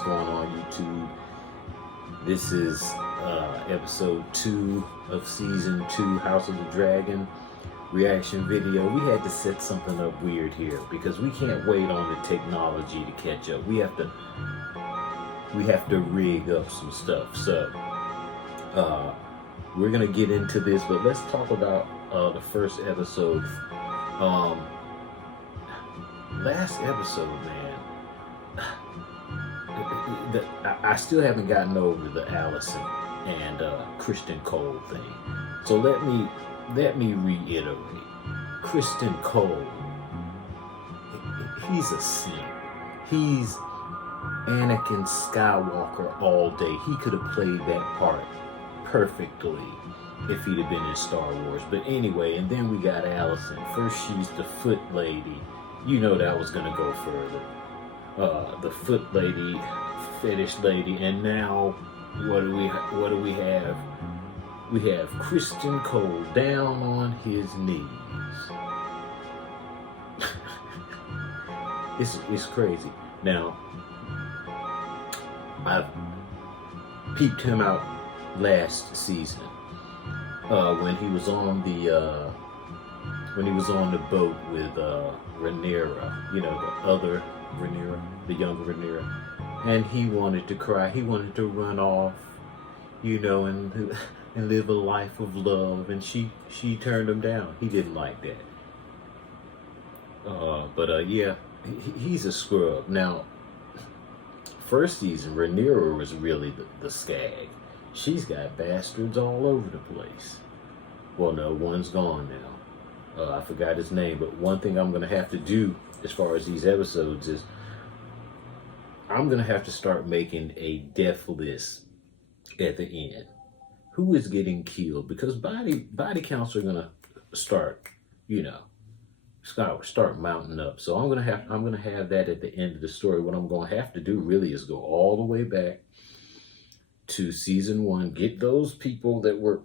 What's going on, YouTube? This is episode 2 of season 2, House of the Dragon reaction video. We had to set something up weird here because we can't wait on the technology to catch up. We have to rig up some stuff. So we're gonna get into this, but let's talk about the first episode. Last episode, man, I still haven't gotten over the Allison and Criston Cole thing. So let me reiterate. Criston Cole, he's a simp. He's Anakin Skywalker all day. He could have played that part perfectly if he'd have been in Star Wars. But anyway, and then we got Allison. First she's the foot lady. You know that was gonna go further. The foot lady, fetish lady, and now what do we have? We have Criston Cole down on his knees. It's crazy. Now I've peeped him out last season when he was on the boat with Rhaenyra, you know, the other Rhaenyra, the younger Rhaenyra, and he wanted to cry. He wanted to run off, you know, and live a life of love, and she turned him down. He didn't like that. Yeah, he's a scrub. Now, first season, Rhaenyra was really the skag. She's got bastards all over the place. Well, no, one's gone now. I forgot his name, but one thing I'm going to have to do as far as these episodes is I'm going to have to start making a death list at the end. Who is getting killed? Because body counts are going to start, you know, start mounting up. So I'm going to have that at the end of the story. What I'm going to have to do really is go all the way back to season 1, get those people that were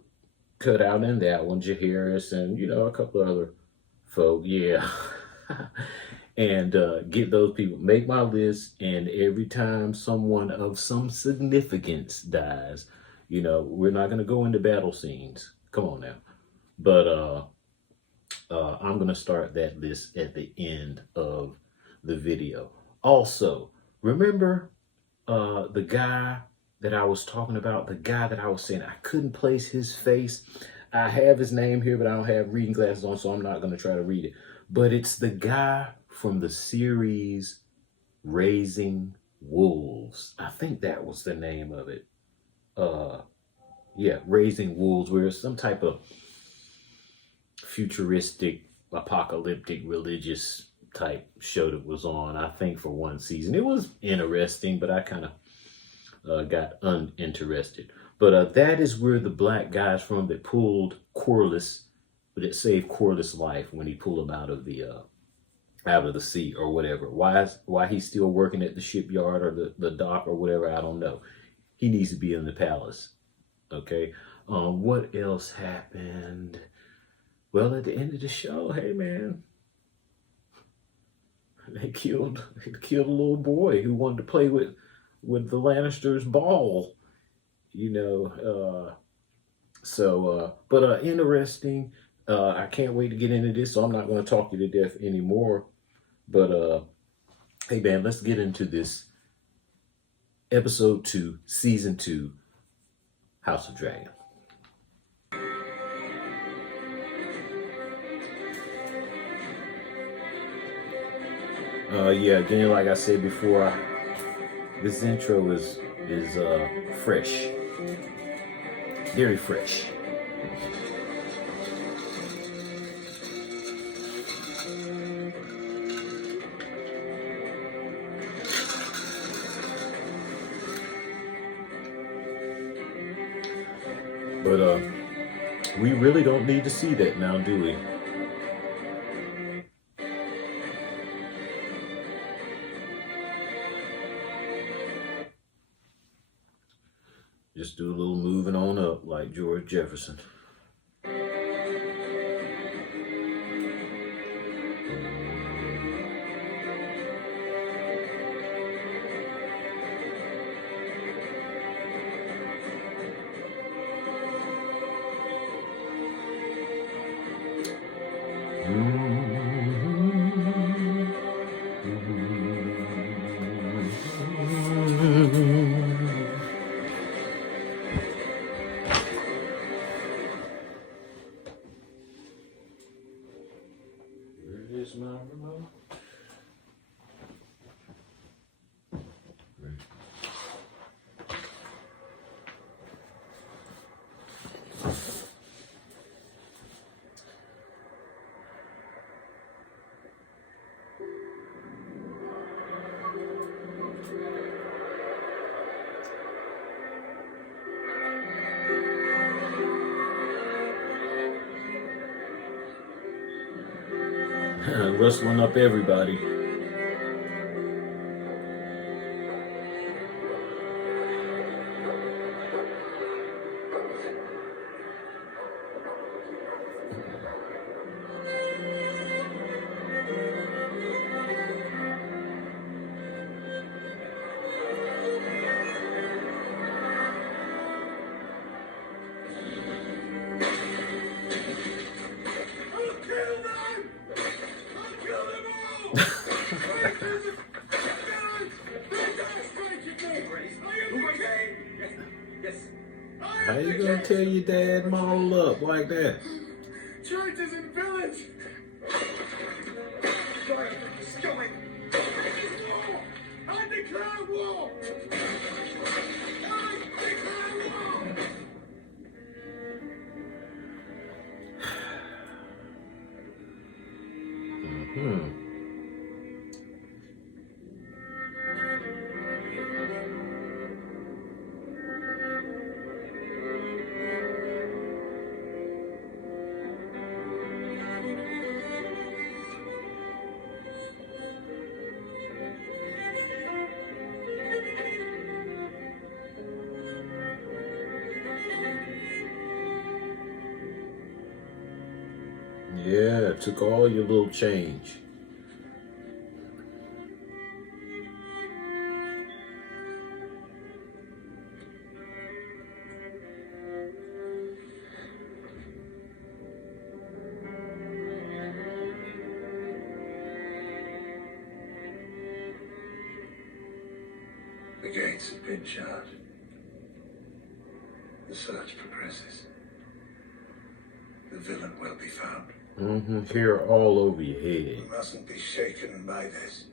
cut out in that one, Jaehaerys and, you know, a couple of other folk, yeah. And get those people, make my list, and every time someone of some significance dies, you know, we're not going to go into battle scenes. Come on now. But I'm going to start that list at the end of the video. Also, remember the guy that I was talking about, the guy that I was saying I couldn't place his face? I have his name here, but I don't have reading glasses on, so I'm not going to try to read it. But it's the guy from the series Raising Wolves. I think that was the name of it. Yeah, Raising Wolves, where it's some type of futuristic, apocalyptic, religious type show that was on, I think, for one season. It was interesting, but I kind of got uninterested. But that is where the black guy's from that pulled Corlys, that saved Corlys' life when he pulled him out of the sea or whatever. Why he's still working at the shipyard or the dock or whatever, I don't know. He needs to be in the palace. Okay. What else happened? Well, at the end of the show, hey man, they killed a little boy who wanted to play with the Lannisters' ball, you know. But interesting. I can't wait to get into this, so I'm not going to talk you to death anymore. But hey man, let's get into this episode 2, season 2, House of Dragon. Yeah, again, like I said before, this intro is fresh, very fresh. But we really don't need to see that now, do we? Just do a little moving on up like George Jefferson. Where is my remote? Rustling up everybody. How you gonna tell your dad model up like that? Traitors in village! It's going! War! I declare war! I declare war! Yeah, it took all your little change. The gates have been shut. The search progresses. The villain will be found. Hair all over your We head. mustn't be shaken by this.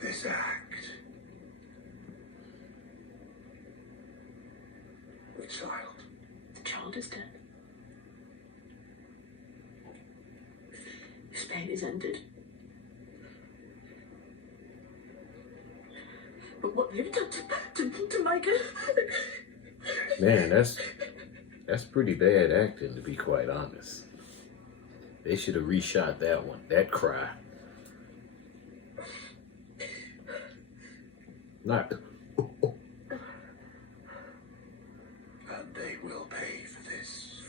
This act. The child. The child is dead. His pain is ended. But what have you done to Micah? Man, that's pretty bad acting, to be quite honest. They should have reshot that one. That cry. Not. And they will pay for this.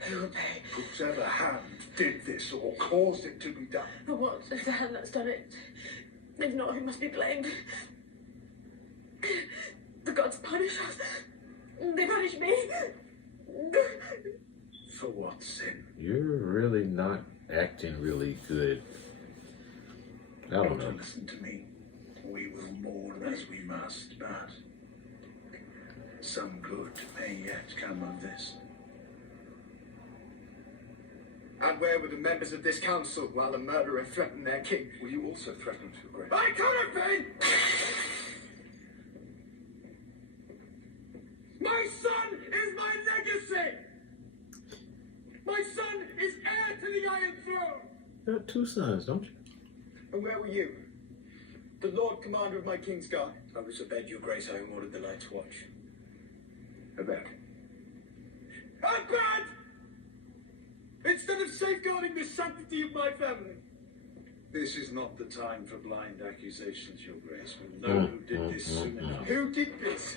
Who will pay? Whoever hand did this or caused it to be done. But what is the hand that's done it? If not, who must be blamed? The gods punish us. They punish me. For what sin? You're really not acting really good. I don't know. Listen to me. We will mourn as we must, but some good may yet come of this. And where were the members of this council while the murderer threatened their king? Will you also threaten to grace? I could have been! My son is my legacy! My son is heir to the Iron Throne! You got two sons, don't you? And where were you? The Lord Commander of my King's Guard. I was abed, your grace. I ordered the Night's Watch. Abed. Abed! Instead of safeguarding the sanctity of my family. This is not the time for blind accusations, your grace. We'll know who did this soon enough. Who did this?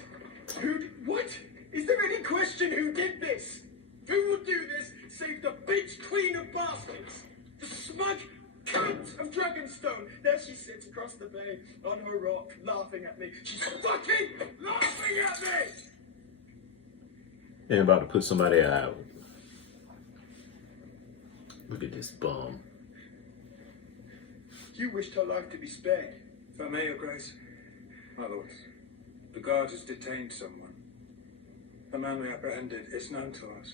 What? Is there any question who did this? Who would do this save the bitch queen of bastards? The smug cunt of Dragonstone. There she sits across the bay on her rock, laughing at me. She's fucking laughing at me! And about to put somebody out. Look at this bum. You wished her life to be spared. If I may, Your Grace, my lords, the guard has detained someone. The man we apprehended is known to us.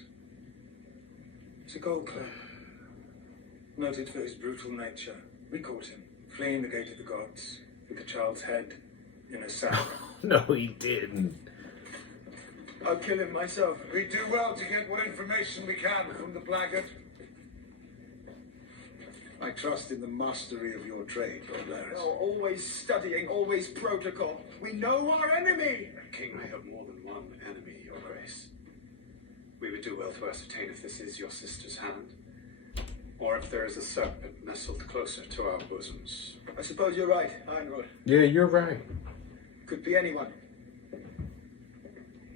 He's a gold clerk, noted for his brutal nature. We caught him, fleeing the gate of the gods, with the child's head in a sack. No, he didn't. I'll kill him myself. We do well to get what information we can from the blackguard. I trust in the mastery of your trade, Lord Laris. Oh, always studying, always protocol. We know our enemy! A king may have more than one enemy, Your Grace. We would do well to ascertain if this is your sister's hand, or if there is a serpent nestled closer to our bosoms. I suppose you're right, Heinrich. Yeah, you're right. Could be anyone.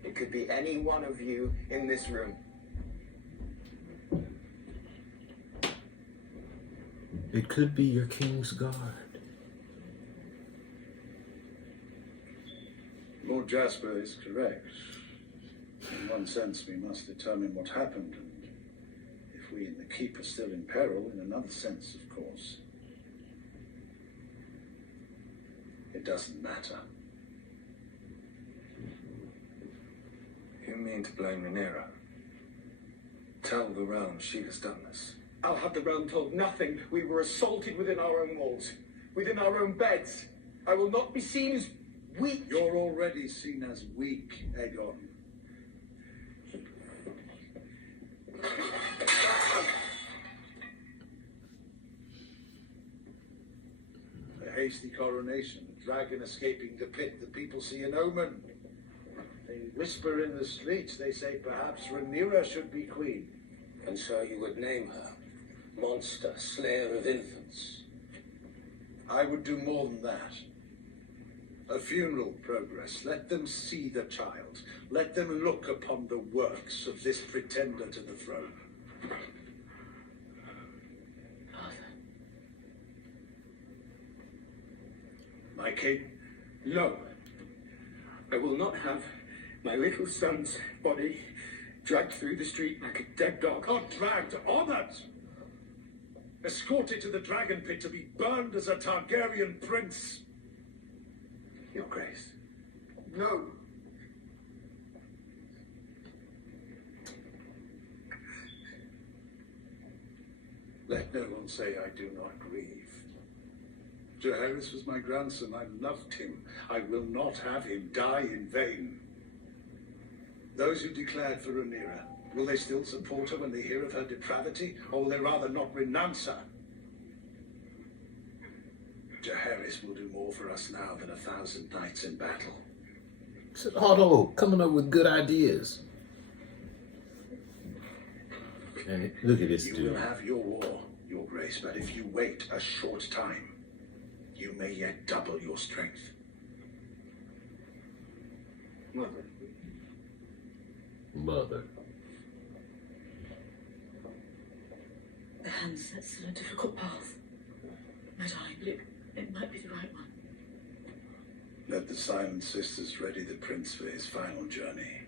It could be any one of you in this room. It could be your king's guard. Lord Jasper is correct. In one sense, we must determine what happened, and if we and the keep are still in peril, in another sense, of course. It doesn't matter. You mean to blame Rhaenyra? Tell the realm she has done this. I'll have the realm told nothing. We were assaulted within our own walls, within our own beds. I will not be seen as weak. You're already seen as weak, Aegon. A hasty coronation, a dragon escaping the pit, the people see an omen. They whisper in the streets, they say perhaps Rhaenyra should be queen. And so you would name her monster, slayer of infants. I would do more than that. A funeral progress. Let them see the child. Let them look upon the works of this pretender to the throne. My king? No. I will not have my little son's body dragged through the street like a dead dog. Not dragged, honored! Escorted to the dragon pit to be burned as a Targaryen prince. Your Grace. No. Let no one say I do not grieve. Jaehaerys was my grandson. I loved him. I will not have him die in vain. Those who declared for Rhaenyra, will they still support her when they hear of her depravity, or will they rather not renounce her? Jaehaerys will do more for us now than 1,000 knights in battle. Said Otto, coming up with good ideas. And look at this You dude. will have your war, your grace, but if you wait a short time, you may yet double your strength. Mother. Mother. The hand sets on a difficult path. My darling, but it might be the right one. Let the Silent Sisters ready the prince for his final journey,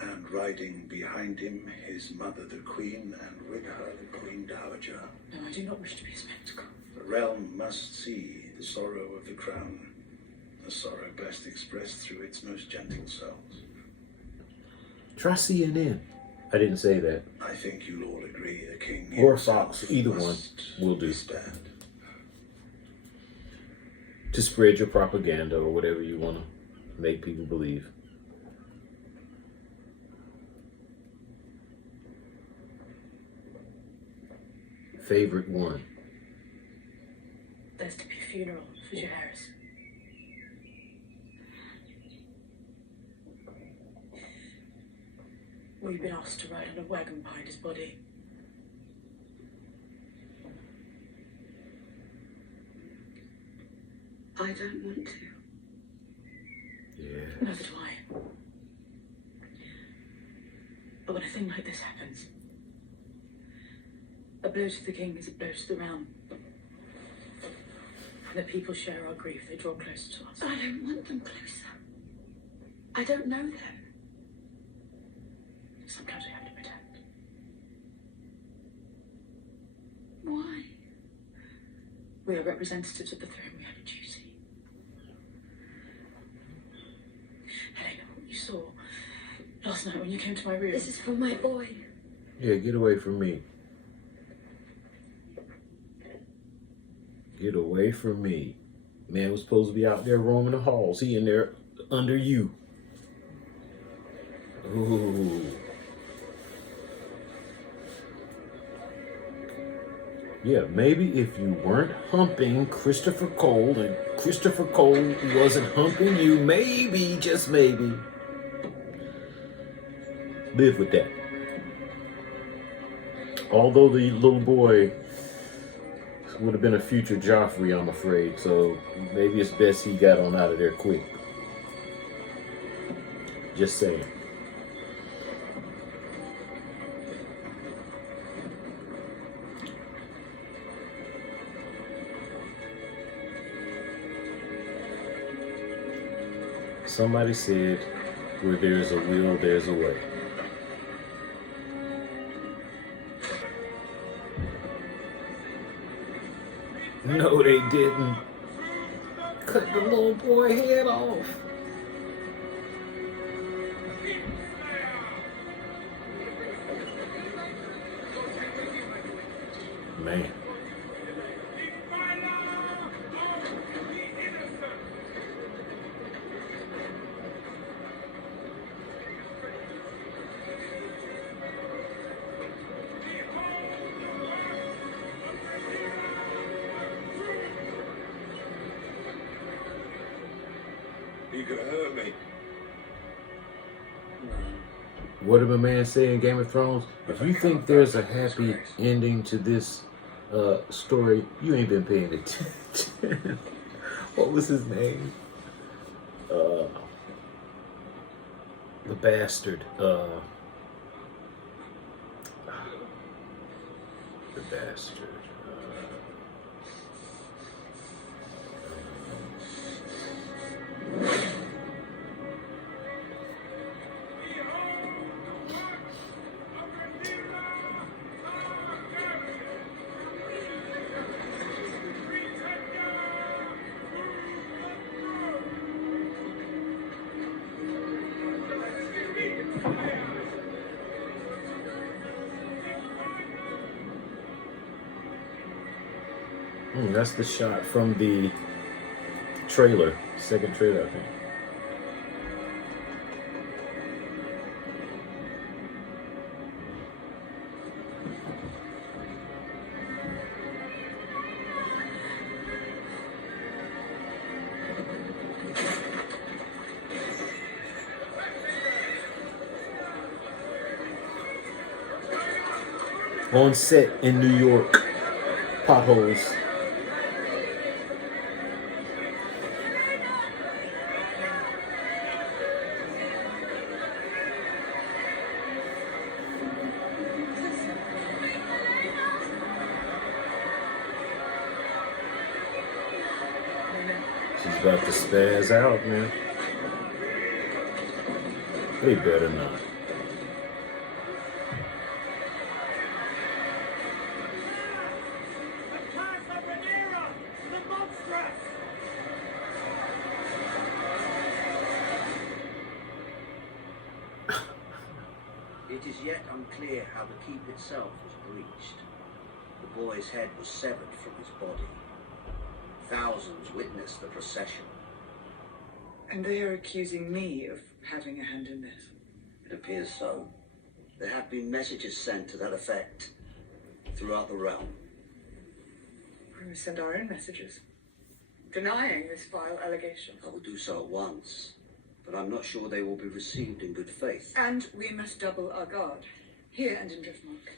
and riding behind him, his mother the queen, and with her the queen dowager. No, I do not wish to be a spectacle. The realm must see the sorrow of the crown, a sorrow best expressed through its most gentle cells. Try CNN. I didn't say that. I think you'll all agree the king Or himself Fox, either one must will do. be spared. To spread your propaganda or whatever you want to make people believe. Favorite one. There's to be a funeral for Jaehaerys. We've been asked to ride on a wagon behind his body. I don't want to. Yeah. Neither do I. But when a thing like this happens, A blow to the king is a blow to the realm. The people share our grief. They draw closer to us. I don't want them closer. I don't know them. Sometimes we have to protect. Why? We are representatives of the throne. We have a duty. Helena, what you saw last night when you came to my room. This is for my boy. Yeah, get away from me. Get away from me. Man was supposed to be out there roaming the halls. He in there under you. Ooh. Yeah, maybe if you weren't humping Christopher Cole and Christopher Cole wasn't humping you, maybe, just maybe, live with that. Although the little boy would have been a future Joffrey, I'm afraid, so maybe it's best he got on out of there quick. Just saying. Somebody said, where there's a will, there's a way. No, they didn't. Cut the little boy head off. Man. You could hurt me. What did my man say in Game of Thrones? If you think there's a happy ending to this story, you ain't been paying attention. What was his name? The bastard. The bastard. That's the shot from the trailer, second trailer, I think. On set in New York, potholes. She's about to spaz out, man. They better not. It is yet unclear how the keep itself was breached. The boy's head was severed from his body. Thousands witnessed the procession. And they are accusing me of having a hand in this. It appears so. There have been messages sent to that effect throughout the realm. We must send our own messages, denying this vile allegation. I will do so at once, but I'm not sure they will be received in good faith. And we must double our guard, here and in Driftmark.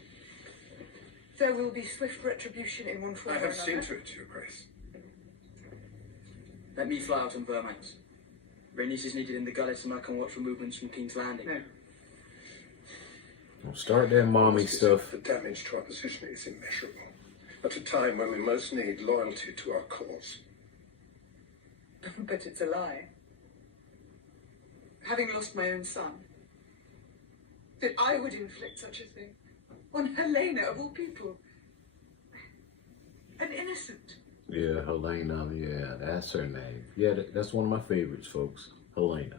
There will be swift retribution in one form I or have another. seen to it, Your Grace. Let me fly out on Vermont. Rhaenys is needed in the gullet and I can watch for movements from King's Landing. No. Don't start that mommy stuff. The damage to our position is immeasurable. At a time when we most need loyalty to our cause. But it's a lie. Having lost my own son, that I would inflict such a thing on Helena of all people. An innocent. Yeah, Helena. Yeah, that's her name. Yeah, that's one of my favorites, folks. Helena.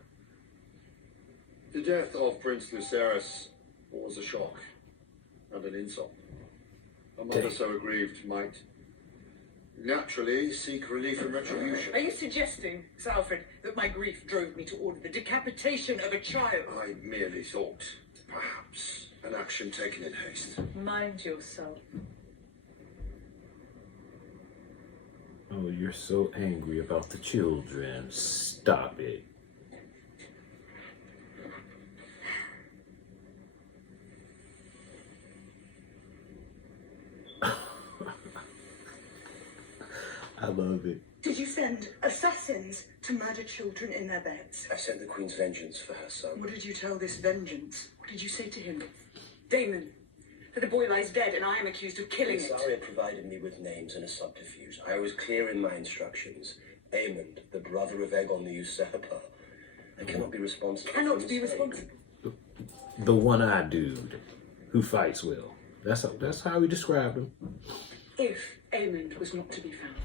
The death of Prince Lucerys was a shock and an insult. A mother so aggrieved might naturally seek relief and retribution. Are you suggesting, Sir Alfred, that my grief drove me to order the decapitation of a child? I merely thought, perhaps, an action taken in haste. Mind yourself. Oh, you're so angry about the children. Stop it. I love it. Did you send assassins to murder children in their beds? I sent the Queen's vengeance for her son. What did you tell this vengeance? What did you say to him? Damon, that the boy lies dead and I am accused of killing it. Saria provided me with names and a subterfuge. I was clear in my instructions. Aemond, the brother of Aegon the Usurper. I cannot be responsible. Cannot be responsible. The one-eyed dude who fights well. That's how we described him. If Aemond was not to be found,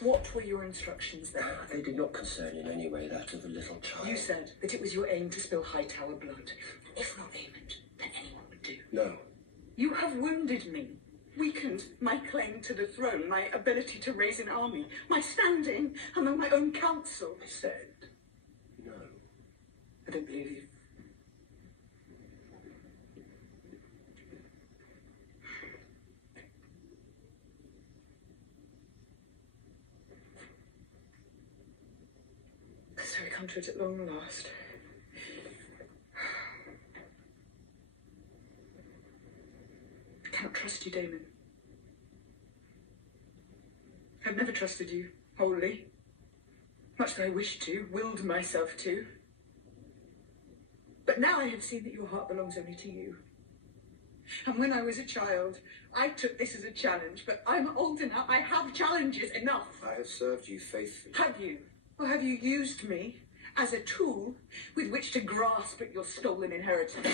what were your instructions then? They did not concern in any way that of the little child. You said that it was your aim to spill Hightower blood. If not Aemond, then anyone would do. No. You have wounded me, weakened my claim to the throne, my ability to raise an army, my standing among my own council. I said no. I don't believe you. So we come to it at long last. I cannot trust you, Damon. I've never trusted you wholly. Much that I wished to, willed myself to. But now I have seen that your heart belongs only to you. And when I was a child, I took this as a challenge, but I'm older now. I have challenges enough. I have served you faithfully. Have you? Or have you used me as a tool with which to grasp at your stolen inheritance?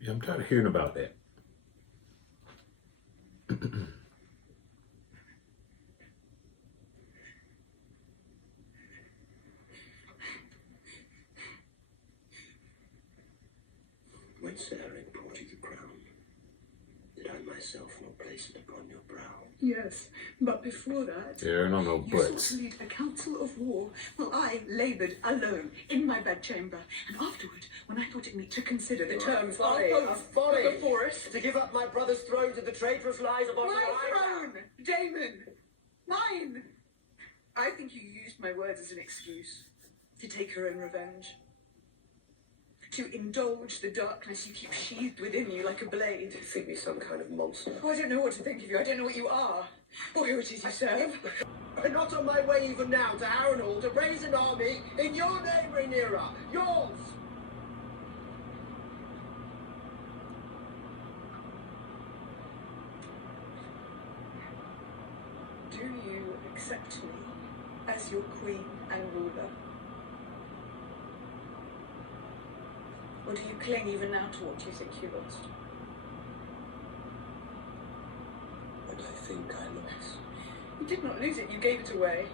Yeah, I'm tired of hearing about that. When Sarah brought you the crown, did I myself not place it upon your brow? Yes, but before that, There are no you sought buts. to lead a council of war while I laboured alone in my bedchamber. And afterward, when I thought it meet to consider the terms folly, of a oath folly. of the forest. To give up my brother's throne to the traitorous lies of My throne, Damon, mine. I think you used my words as an excuse to take your own revenge. To indulge the darkness you keep sheathed within you like a blade. You think me some kind of monster? Oh, I don't know what to think of you. I don't know what you are, or who it is you serve. I'm not on my way even now to Harrenhal to raise an army in your name, Rhaenyra. Yours. Do you accept me as your queen and ruler? Or do you cling even now to what you think you lost? And I think I lost. You did not lose it, you gave it away.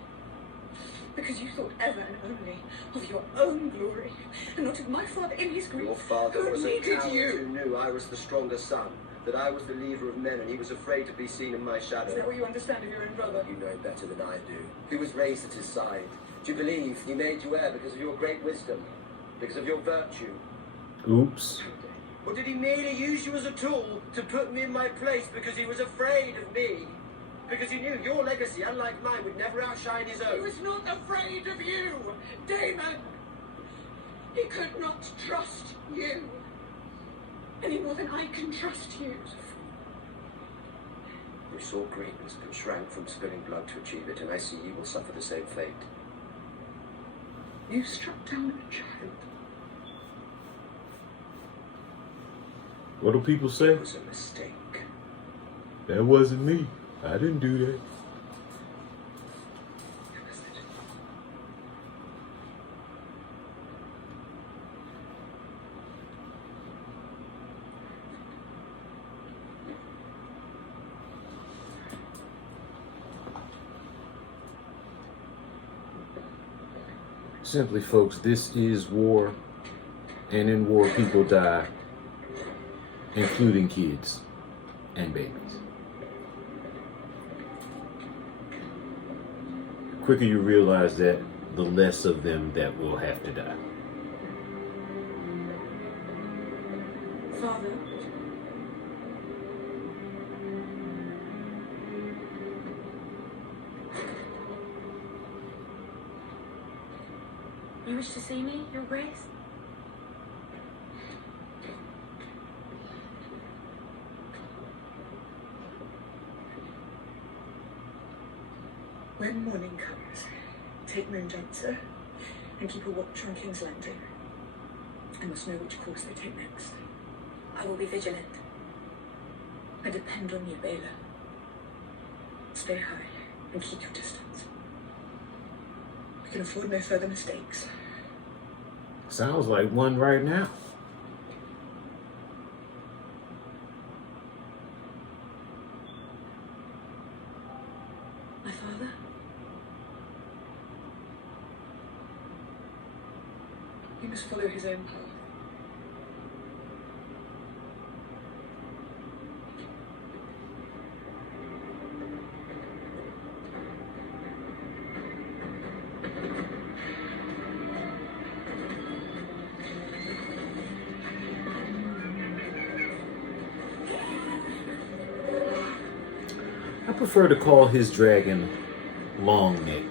Because you thought ever and only of your own glory, and not of my father in his grief. Your father who was a needed coward you. who knew I was the stronger son, that I was the leader of men, and he was afraid to be seen in my shadow. Is that what you understand of your own brother? You know better than I do. He was raised at his side. Do you believe he made you heir because of your great wisdom, because of your virtue? Oops. Or did he merely use you as a tool to put me in my place because he was afraid of me? Because he knew your legacy, unlike mine, would never outshine his He own. was not afraid of you, Damon. He could not trust you any more than I can trust you. You sought greatness but shrank from spilling blood to achieve it, and I see you will suffer the same fate. You struck down a child What do people say? It was a mistake. That wasn't me. I didn't do that. Simply, folks, this is war, and in war people die, including kids and babies. The quicker you realize that, the less of them that will have to die. Father, you wish to see me, Your Grace? When morning comes, take Moon Dancer and keep a watch on King's Landing. I must know which course they take next. I will be vigilant. I depend on you, Baylor. Stay high and keep your distance. We can afford no further mistakes. Sounds like one right now. My father? You must follow his own path. I prefer to call his dragon Long Neck.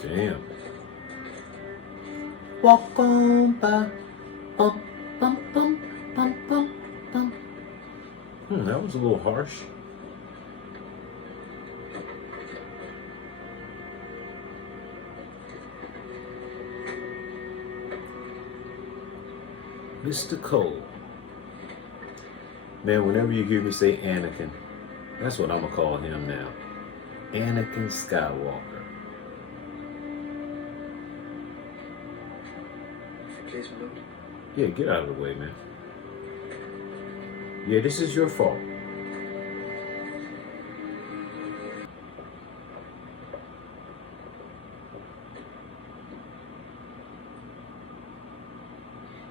Damn. Walk on by. Bum, bum, bum, bum, bum, bum. That was a little harsh. Mr. Cole. Man, whenever you hear me say Anakin, that's what I'm gonna call him now. Anakin Skywalker. Please, my lord. Yeah, get out of the way, man. Yeah, this is your fault.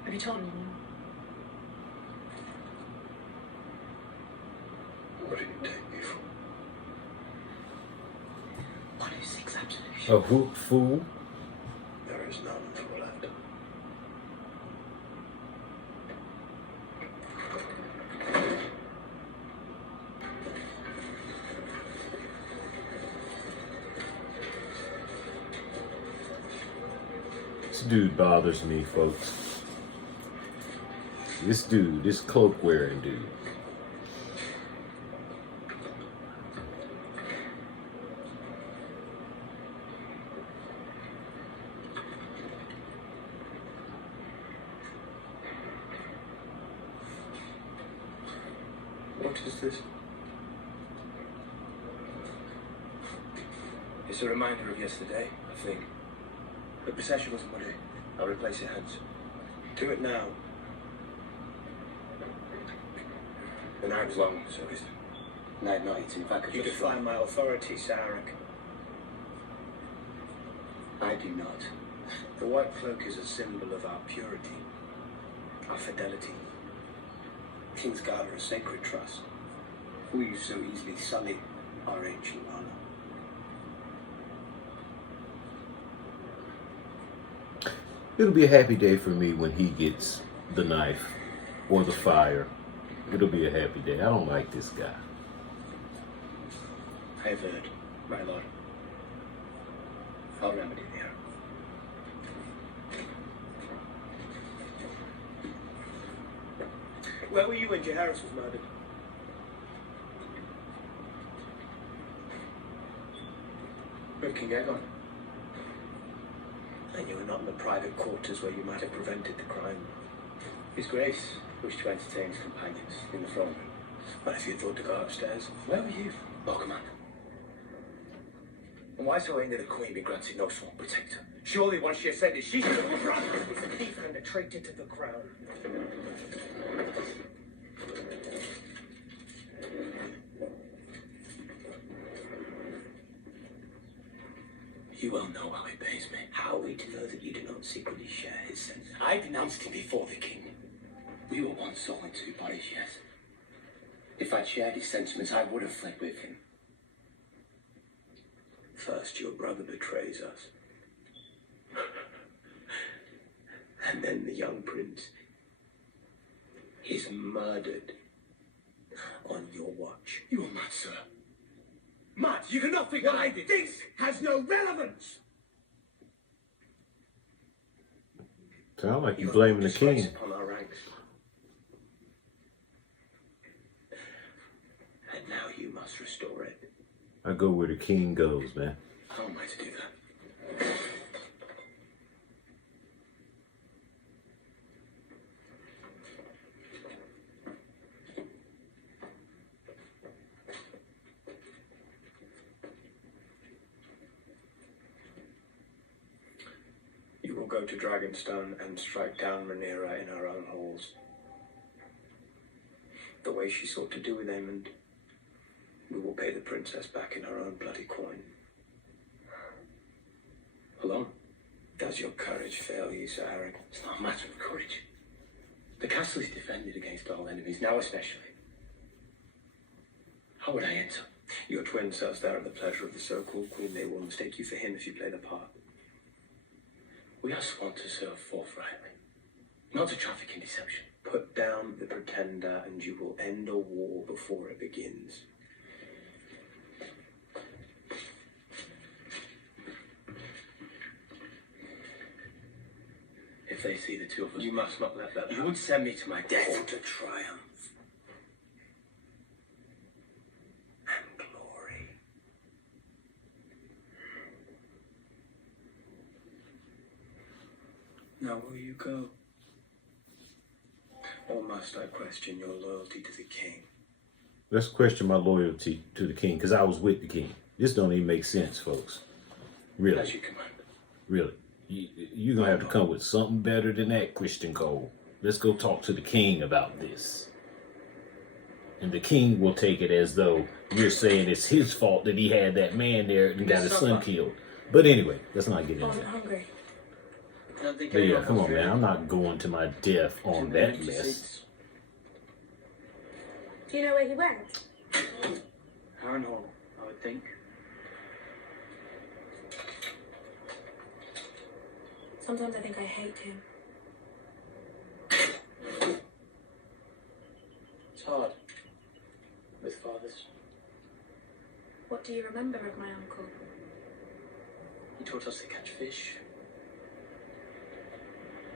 Have you told anyone? What do you take me for? 106 absolution. A hoop fool. There is none for that. This dude bothers me, folks. This dude, this cloak wearing dude. What is this? It's a reminder of yesterday, I think. The procession wasn't ready. I'll replace your hands. Do it now. The night's long, Sir Criston. And I've not eaten vodka. You defy my authority, Sarek. I do not. The white cloak is a symbol of our purity, our fidelity. Kingsguard are a sacred trust. Will you so easily sully our ancient honor? It'll be a happy day for me when he gets the knife or the fire. It'll be a happy day. I don't like this guy. I have heard, my lord. I'll remedy the error. Where were you when Jaehaerys was murdered? With King Aegon. And you were not in the private quarters where you might have prevented the crime. His Grace wished to entertain his companions in the throne room. But if you had thought to go upstairs, where were you? Oh, command. And why so only the Queen be granted no sworn protector? Surely once she ascended, she should have run. It's a thief and a traitor to the crown. You well know how he pays me. How are we to know that you do not secretly share his sense? I denounced him before the king. We were once soul in two bodies, yes. If I'd shared his sentiments, I would have fled with him. First, your brother betrays us. And then the young prince is murdered on your watch. You are mad, sir. Mad, you cannot think what I did. This has no relevance. Sound like you blaming the king. Upon our ranks. And now you must restore it. I go where the king goes, man. How am I to do that? You will go to Dragonstone and strike down Rhaenyra in her own halls. The way she sought to do with Aemond. We will pay the princess back in her own bloody coin. Alone? Does your courage fail you, Sir Harry? It's not a matter of courage. The castle is defended against all enemies, now especially. How would I enter? Your twin serves there at the pleasure of the so-called queen. They will mistake you for him if you play the part. We are sworn to serve forthrightly, not to traffic in deception. Put down the pretender and you will end a war before it begins. If they see the two of us, you must not let that happen. You would send me to my death. Or to triumph. And glory. Now will you go? Or must I question your loyalty to the king? Let's question my loyalty to the king, because I was with the king. This don't even make sense, folks. Really. As you command. Really. You're going to have to come with something better than that, Criston Cole. Let's go talk to the king about this. And the king will take it as though you're saying it's his fault that he had that man there and got his son killed. But anyway, let's not get into that. I'm hungry. But yeah, come on, man. I'm not going to my death on that mess. Do you know where he went? Harrenhal, I would think. Sometimes I think I hate him. It's hard. With fathers. What do you remember of my uncle? He taught us to catch fish.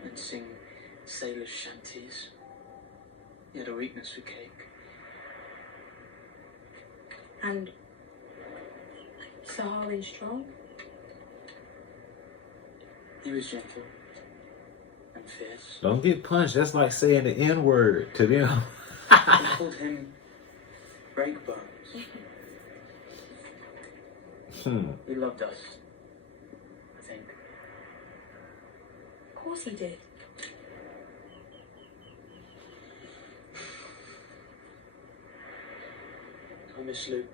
And sing sailors' shanties. He had a weakness for cake. And Sahar and strong? He was gentle and fierce. Don't get punched. That's like saying the N-word to them. They called him Breakbones. He loved us, I think. Of course he did. I miss Luke.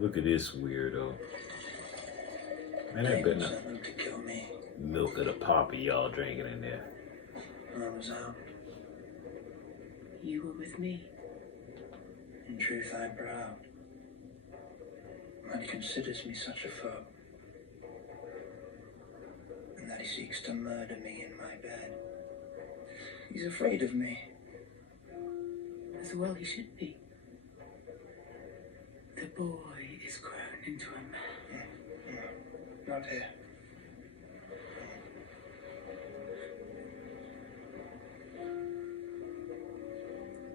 Look at this weirdo. Man, that better not Someone to kill me. milk of the poppy y'all drinking in there. I was out. You were with me. In truth, I'm proud. And he considers me such a foe. And that he seeks to murder me in my bed. He's afraid of me. As well he should be. The boy is grown into a man. Not here.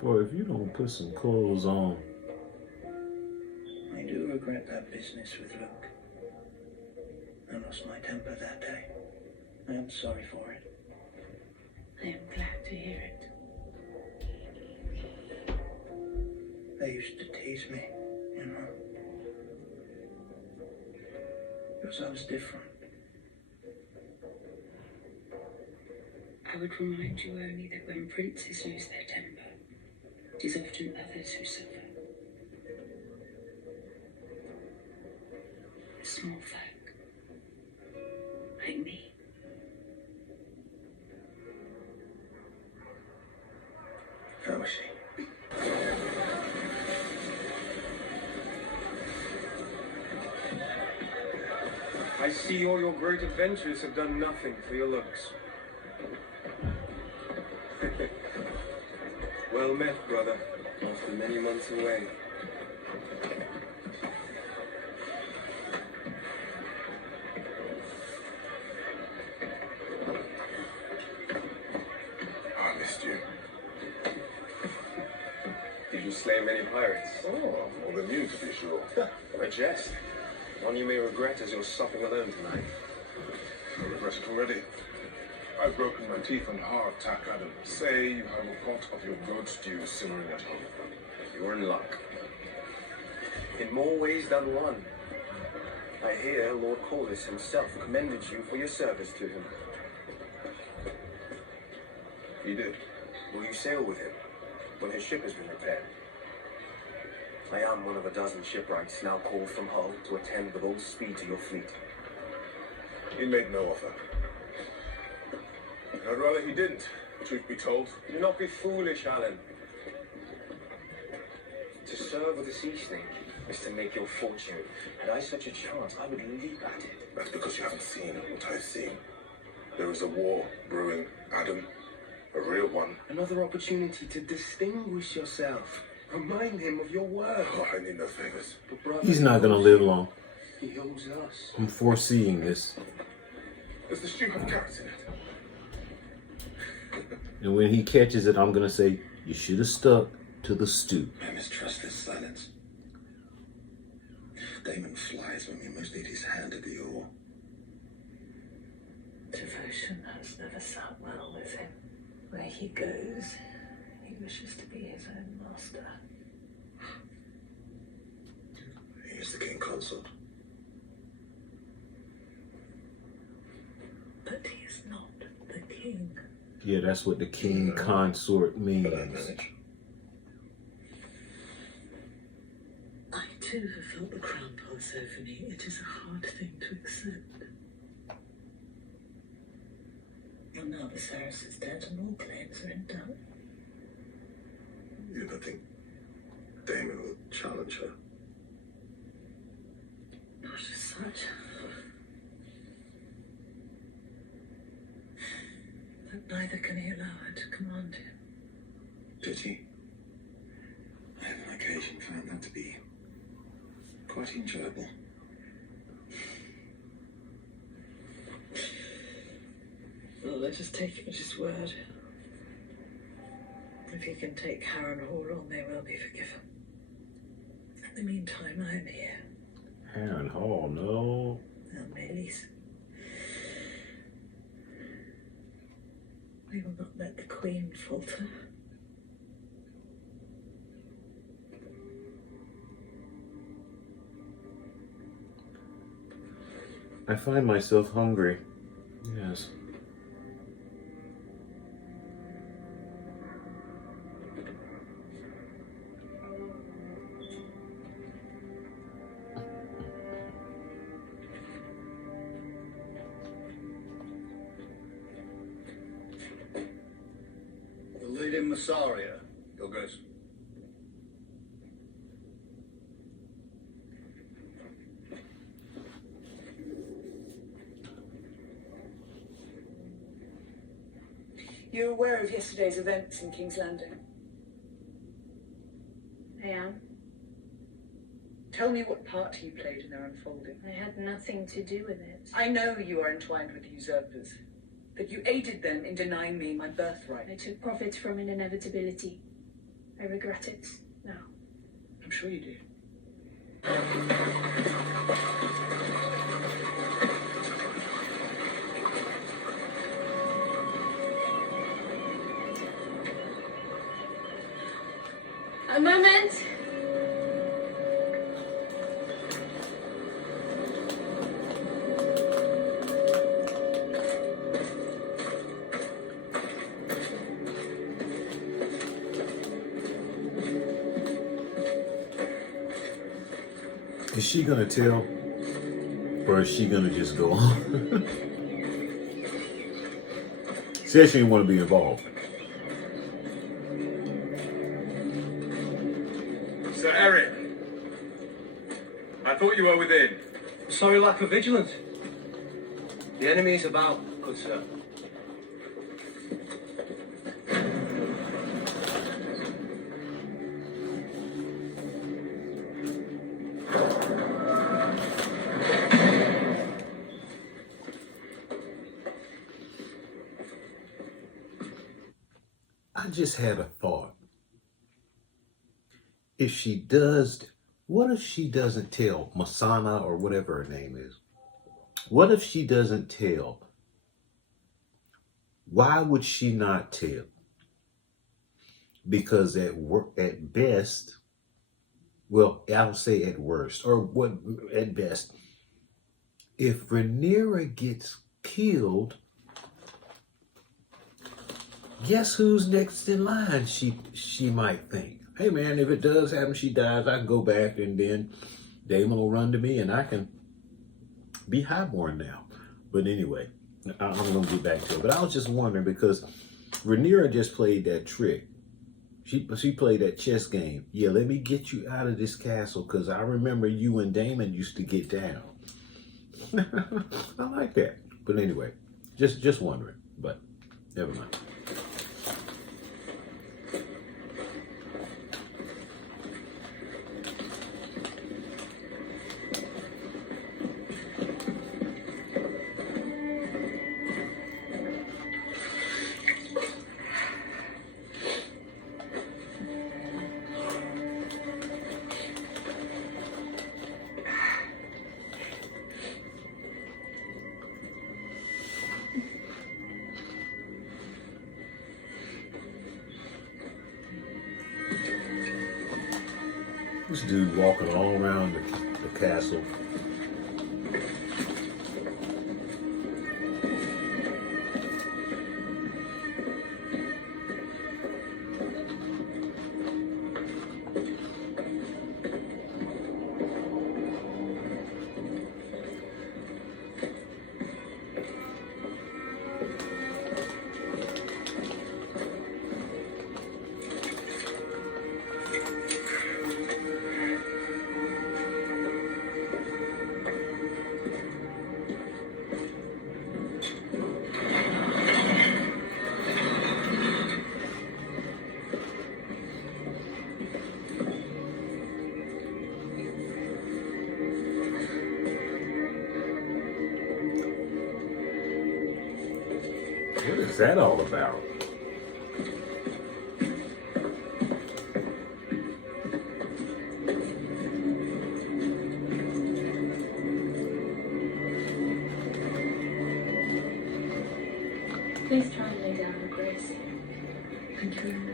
Boy, if you don't put some clothes on. I do regret that business with Luke. I lost my temper that day. I am sorry for it. I am glad to hear it. They used to tease me, you know. Because I was different. I would remind you only that when princes lose their temper, it is often others who suffer. Small folk, like me. How was she? I see all your great adventures have done nothing for your looks. Well met, brother, after many months away. I missed you. Did you slay many pirates? Oh, more than you, to be sure. A jest. One you may regret as you're supping alone tonight. I regret it already. I've broken my teeth on hardtack, Adam. Say you have a pot of your goat stew simmering at home. You're in luck. In more ways than one. I hear Lord Corliss himself commended you for your service to him. He did. Will you sail with him when his ship has been repaired? I am one of a dozen shipwrights now called from Hull to attend with all speed to your fleet. He made no offer. I'd rather he didn't, truth be told. Do not be foolish, Alan. To serve with a sea snake is to make your fortune. Had I such a chance, I would leap at it. That's because you haven't seen what I've seen. There is a war brewing, Adam. A real one. Another opportunity to distinguish yourself. Remind him of your worth. Oh, I need no favors. But brother, He's not gonna live long. he owes us. I'm foreseeing this. Does the stew have carrots in it? And when he catches it, I'm gonna say, you should have stuck to the stew. I mistrust this silence. Damon flies when we most need his hand at the oar. Devotion has never sat well with him. Where he goes, he wishes to be his own master. He is the king consort. But he is not the king. Yeah, that's what the king consort means. But I manage. I too have felt the crown pass over me. It is a hard thing to accept. And now the Ceres is dead and all claims are in doubt. You don't think Damon will challenge her? Not as such. But neither can he allow her to command him. Pity. I have on occasion found that to be quite enjoyable. Well, let us take him at his word. If he can take Harrenhal on, they will be forgiven. In the meantime, I am here. Harrenhal, no. And Melis. We will not let the Queen falter. I find myself hungry. Yes. The leading Massaria, Your Grace. You're aware of yesterday's events in King's Landing? I am. Tell me what part you played in their unfolding. I had nothing to do with it. I know you are entwined with the usurpers, but you aided them in denying me my birthright. I took profit from an inevitability. I regret it now. I'm sure you do. A moment! Is she gonna tell? Or is she gonna just go on? Says she didn't want to be involved. Sir Eric, I thought you were within. Sorry, lack of vigilance. The enemy is about, good sir. I just had a thought. If she does, what if she doesn't tell Masana or whatever her name is? What if she doesn't tell? Why would she not tell? Because at best, well, I'll say at worst, or what at best, if Rhaenyra gets killed, guess who's next in line? She might think, hey man, if it does happen, she dies, I can go back and then Daemon will run to me and I can be highborn now. But anyway, I'm going to get back to it. But I was just wondering because Rhaenyra just played that trick. She played that chess game. Yeah, let me get you out of this castle because I remember you and Daemon used to get down. I like that. But anyway, just wondering. But never mind. This dude walking all around the castle. What is that all about? Please try and lay down, Your Grace. Thank you, Linda.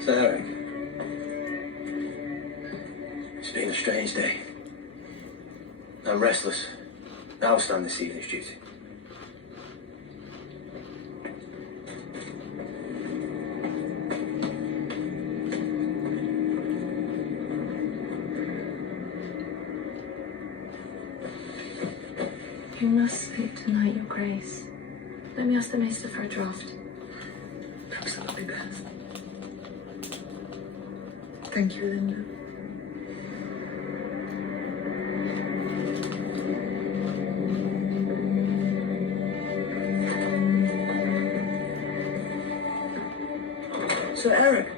So, Eric, it's been a strange day. I'm restless. I'll stand this evening's duty. You must sleep tonight, Your Grace. Let me ask the Maester for a draught. Perhaps that'll be best. Thank you, Linda. So, Eric,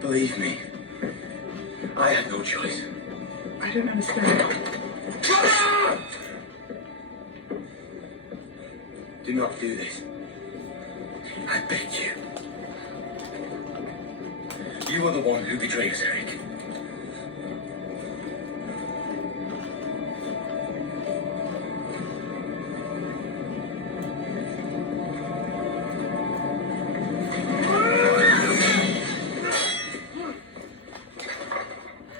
Believe me, I had no choice. I don't understand. Do not do this. I beg you. You are the one who betrayed us, Eric.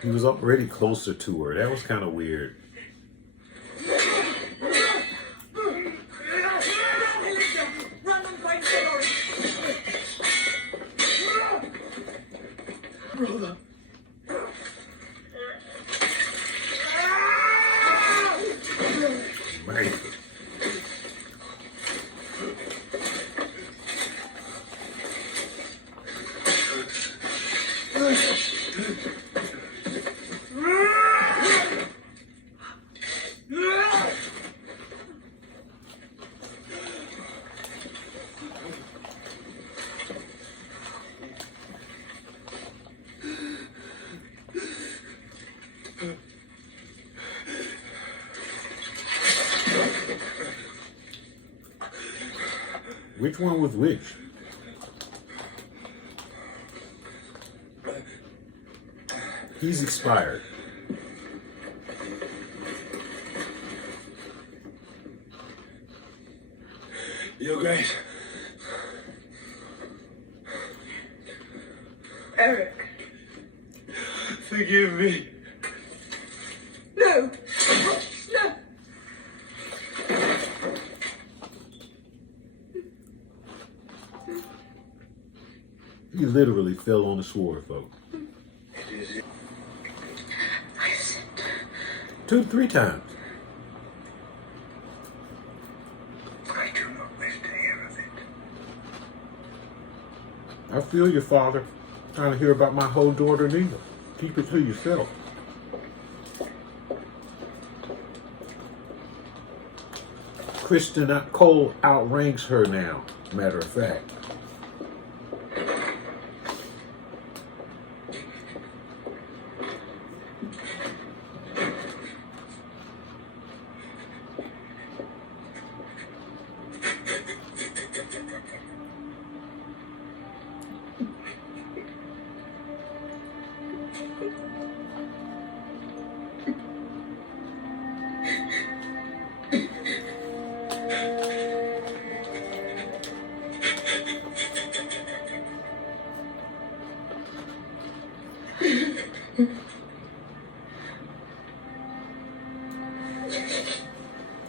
He was already closer to her. That was kind of weird. Brother. Man. Which one was which? He's expired. Your Grace. Eric, Forgive me. no, no. He literally fell on the sword, folks. I sinned. 2 to 3 times. I do not wish to hear of it. I feel your father. Trying to hear about my whole daughter neither. Keep it to yourself. Criston Cole outranks her now, matter of fact.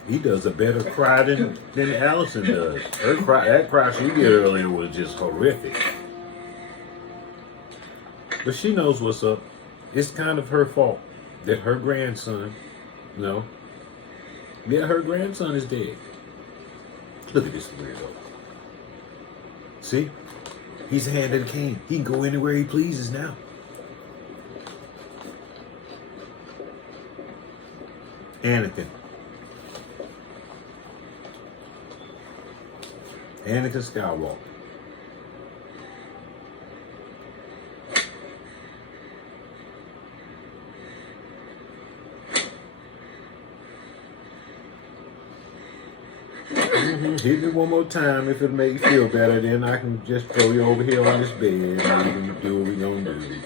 He does a better cry than Allison does. Her cry, that cry she did earlier was just horrific. But she knows what's up. It's kind of her fault that her grandson, her grandson is dead. Look at this weirdo. See? He's the hand of the king. He can go anywhere he pleases now. Anakin. Anakin Skywalker. Hit me one more time if it make you feel better, then I can just throw you over here on this bed and we can do what we're gonna do.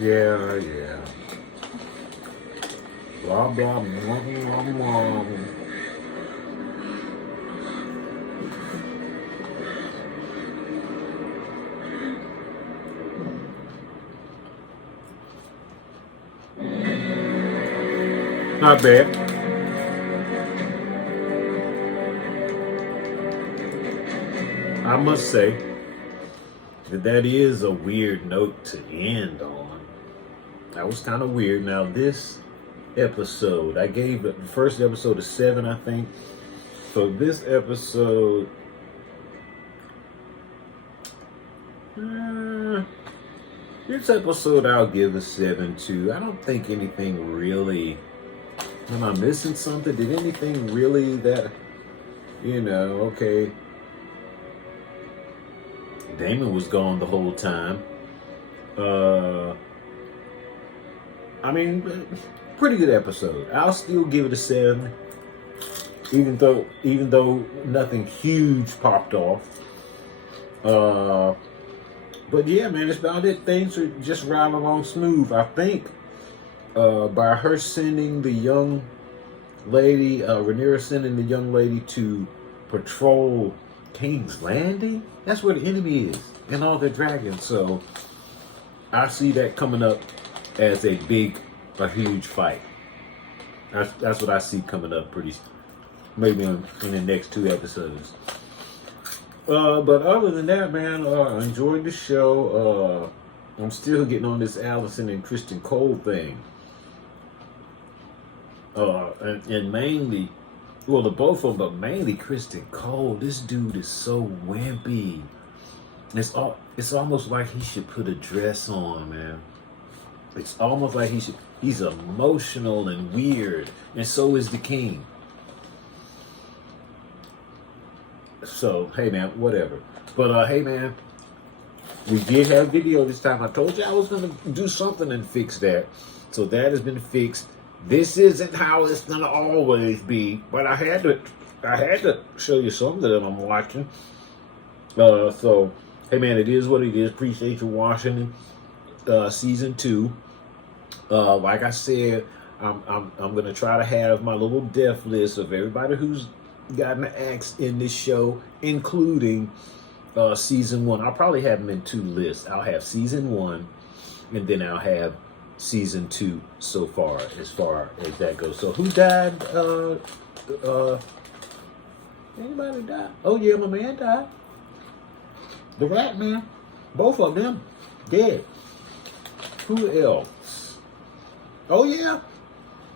Yeah. Blah, blah, blah, blah, blah. Not bad. I must say that is a weird note to end on. That was kind of weird. Now this episode, I gave the first episode a 7, I think. So this episode, I'll give a 7 too. I don't think anything really. Am I missing something? Did anything really that, okay. Damon was gone the whole time. I mean, pretty good episode. I'll still give it a 7, even though nothing huge popped off. But yeah, man, that's about it. Things are just riding along smooth. I think by her sending the young lady, Rhaenyra sending the young lady to patrol King's Landing, that's where the enemy is and all the dragons. So I see that coming up as a huge fight. That's what I see coming up maybe in the next 2 episodes. But other than that, man, I enjoyed the show. I'm still getting on this Allison and Criston Cole thing. And mainly, well, the both of them, but mainly Criston Cole. This dude is so wimpy. It's almost like he should put a dress on, man. It's almost like he's emotional and weird, and so is the king. So, hey man, whatever. But hey man, we did have video this time. I told you I was gonna do something and fix that. So that has been fixed. This isn't how it's gonna always be, but I had to show you something that I'm watching. So hey man, it is what it is. Appreciate you watching season 2. Like I said, I'm gonna try to have my little death list of everybody who's gotten an axe in this show, including season 1. I'll probably have them in 2 lists. I'll have season 1, and then I'll have season 2 so far as that goes. So who died? Anybody died? Oh yeah, my man died. The rat man. Both of them dead. Who else? Oh yeah,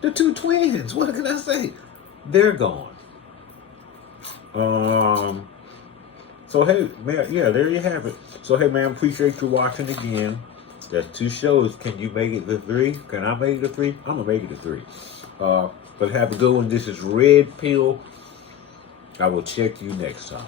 the 2 twins. What can I say? They're gone. So hey man, yeah, there you have it. So hey man, appreciate you watching again. That's 2 shows. Can you make it to 3? Can I make it to 3? I'm gonna make it to 3. But have a good one. This is Red Pill. I will check you next time.